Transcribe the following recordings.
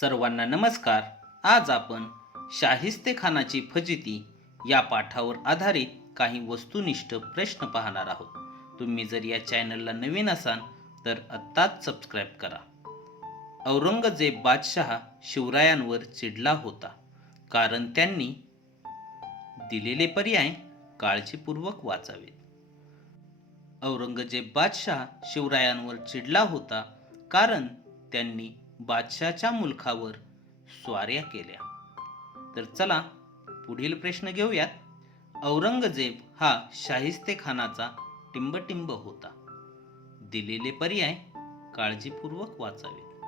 सर्वांना नमस्कार. आज आपण शाहिस्तेखानाची फजिती या पाठावर आधारित काही वस्तुनिष्ठ प्रश्न पाहणार आहोत. तुम्ही जर या चॅनलला नवीन असाल तर आत्ताच सबस्क्राईब करा. औरंगजेब बादशहा शिवरायांवर चिडला होता कारण त्यांनी दिलेले पर्याय काळजीपूर्वक वाचावेत. औरंगजेब बादशाह शिवरायांवर चिडला होता कारण त्यांनी बादशाच्या मुलखावर स्वाऱ्या केल्या. तर चला पुढील प्रश्न घेऊयात. औरंगजेब हा शाहिस्ते खानाचा टिंबटिंब होता. दिलेले पर्याय काळजीपूर्वक वाचावे.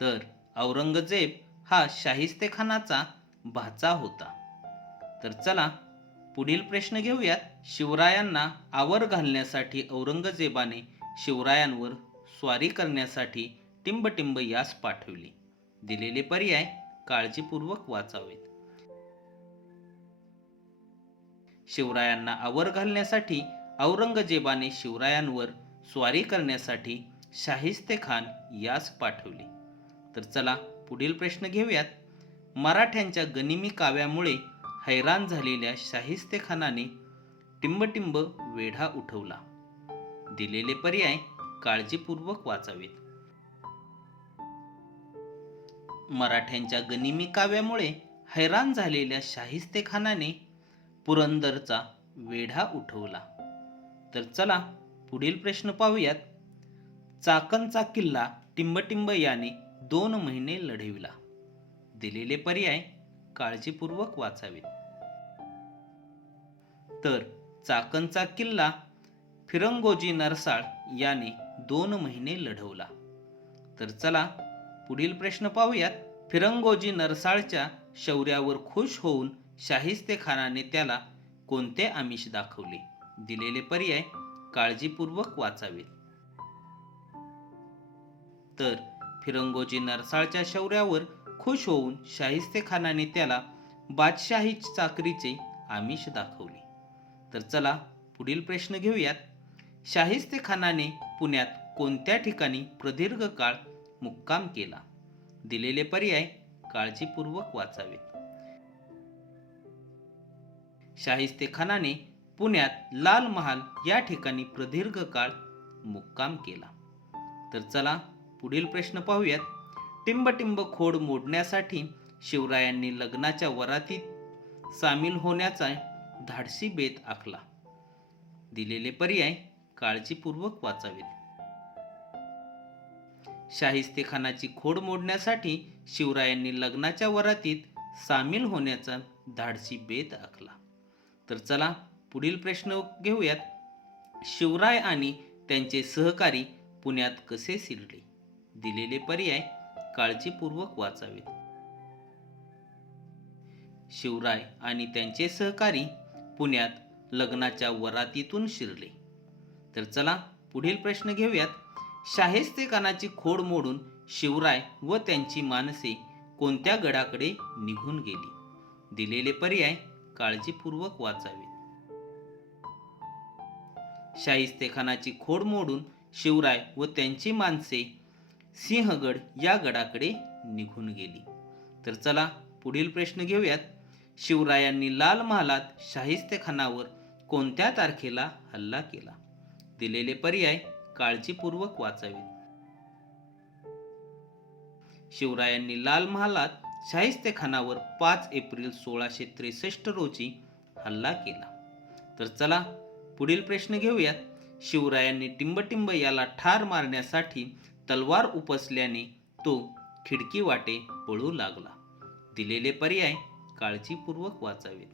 तर औरंगजेब हा शाहिस्ते खानाचा भाचा होता. तर चला पुढील प्रश्न घेऊयात. शिवरायांना आवर घालण्यासाठी औरंगजेबाने शिवरायांवर स्वारी करण्यासाठी टिंबटिंब यास पाठवली. दिलेले पर्याय काळजीपूर्वक वाचावेत. शिवरायांना आवर घालण्यासाठी औरंगजेबाने शिवरायांवर स्वारी करण्यासाठी शाहिस्ते खान यास पाठवले. तर चला पुढील प्रश्न घेऊयात. मराठ्यांच्या गनिमी काव्यामुळे हैराण झालेल्या शाहिस्ते खानाने टिंबटिंब वेढा उठवला. दिलेले पर्याय काळजीपूर्वक वाचावेत. मराठ्यांच्या गनिमी काव्यामुळे हैराण झालेल्या शाहिस्तेखानाने पुरंदरचा वेढा उठवला. तर चला पुढील प्रश्न पाहूयात. चाकणचा किल्ला टिंबटिंब याने दोन महिने लढविला. दिलेले पर्याय काळजीपूर्वक वाचावेत. तर चाकणचा किल्ला फिरंगोजी नरसाळ याने दोन महिने लढवला. तर चला पुढील प्रश्न पाहूयात. फिरंगोजी नरसाळच्या शौर्यावर खुश होऊन शाहिस्ते खानाने त्याला कोणते आमिष दाखवले? दिलेले पर्याय काळजीपूर्वक वाचावेत. तर फिरंगोजी नरसाळच्या शौर्यावर खुश होऊन शाहिस्ते खानाने त्याला बादशाही चाकरीचे आमिष दाखवले. तर चला पुढील प्रश्न घेऊयात. शाहिस्ते खानाने पुण्यात कोणत्या ठिकाणी प्रदीर्घ काळ मुक्काम केला. दिलेले पर्याय काळजीपूर्वक वाचावेत. शाहिस्तेखानाने पुण्यात लाल महाल या ठिकाणी प्रदीर्घ काळ मुक्काम केला. तर चला पुढील प्रश्न पाहूयात. टिंबटिंब खोड मोडण्यासाठी शिवरायांनी लग्नाच्या वरातीत सामील होण्याचा धाडसी बेत आखला. दिलेले पर्याय काळजीपूर्वक वाचावेत. शाहिस्तेखानाची खोड मोडण्यासाठी शिवरायांनी लग्नाच्या वरातीत सामील होण्याचा धाडसी बेत आखला. तर चला पुढील प्रश्न घेऊयात. शिवराय आणि त्यांचे सहकारी पुण्यात कसे शिरले? दिलेले पर्याय काळजीपूर्वक वाचावेत. शिवराय आणि त्यांचे सहकारी पुण्यात लग्नाच्या वरातीतून शिरले. तर चला पुढील प्रश्न घेऊयात. शाहिस्तेखानाची खोड मोडून शिवराय व त्यांची माणसे कोणत्या गडाकडे निघून गेली? दिलेले पर्याय काळजीपूर्वक वाचावे. शाहिस्तेखानाची खोड मोडून शिवराय व त्यांची माणसे सिंहगड या गडाकडे निघून गेली. तर चला पुढील प्रश्न घेऊयात. शिवरायांनी लाल महालात शाहिस्तेखानावर कोणत्या तारखेला हल्ला केला? दिलेले पर्याय काळजीपूर्वक वाचावीत शिवरायांनी लाल महालात शाहिस्तेखानावर पाच एप्रिल सोळाशे त्रेसष्ट रोजी हल्ला केला. तर चला पुढील प्रश्न घेऊयात. शिवरायांनी टिंबटिंब याला ठार मारण्यासाठी तलवार उपसल्याने तो खिडकी वाटे पळू लागला. दिलेले पर्याय काळजीपूर्वक वाचावेत.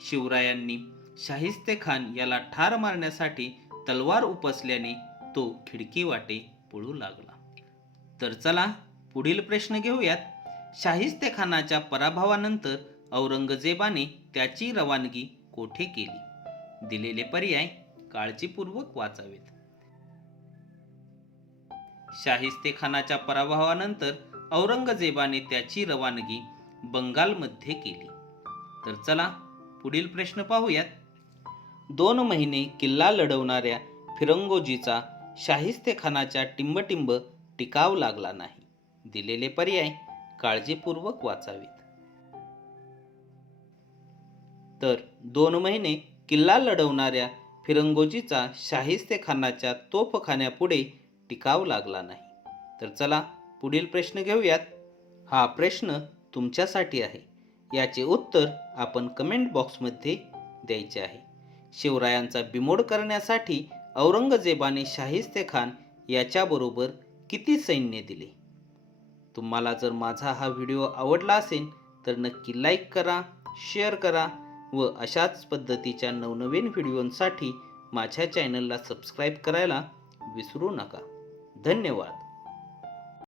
शिवरायांनी शाहिस्ते खान याला ठार मारण्यासाठी तलवार उपसल्याने तो खिडकी वाटे पळू लागला. तर चला पुढील प्रश्न घेऊयात. शाहिस्ते खानाच्या पराभवानंतर औरंगजेबाने त्याची रवानगी कोठे केली? दिलेले पर्याय काळजीपूर्वक वाचावेत. शाहिस्ते खानाच्या पराभवानंतर औरंगजेबाने त्याची रवानगी बंगालमध्ये केली. तर चला पुढील प्रश्न पाहूयात. दोन महिने किल्ला लढवणाऱ्या फिरंगोजीचा शाहिस्तेखानाच्या टिंबटिंब टिकाव लागला नाही. दिलेले पर्याय काळजीपूर्वक वाचावेत. तर दोन महिने किल्ला लढवणाऱ्या फिरंगोजीचा शाहिस्तेखानाच्या तोफखान्यापुढे टिकाव लागला नाही. तर चला पुढील प्रश्न घेऊयात. हा प्रश्न तुमच्यासाठी आहे. याचे उत्तर आपण कमेंट बॉक्समध्ये द्यायचे आहे. शिवरायांचा बिमोड करण्यासाठी औरंगजेबाने शाहिस्ते खान याच्याबरोबर किती सैन्य दिले? तुम्हाला जर माझा हा व्हिडिओ आवडला असेल तर नक्की लाईक करा शेअर करा व अशाच पद्धतीच्या नवनवीन व्हिडिओंसाठी माझ्या चॅनलला सबस्क्राईब करायला विसरू नका. धन्यवाद.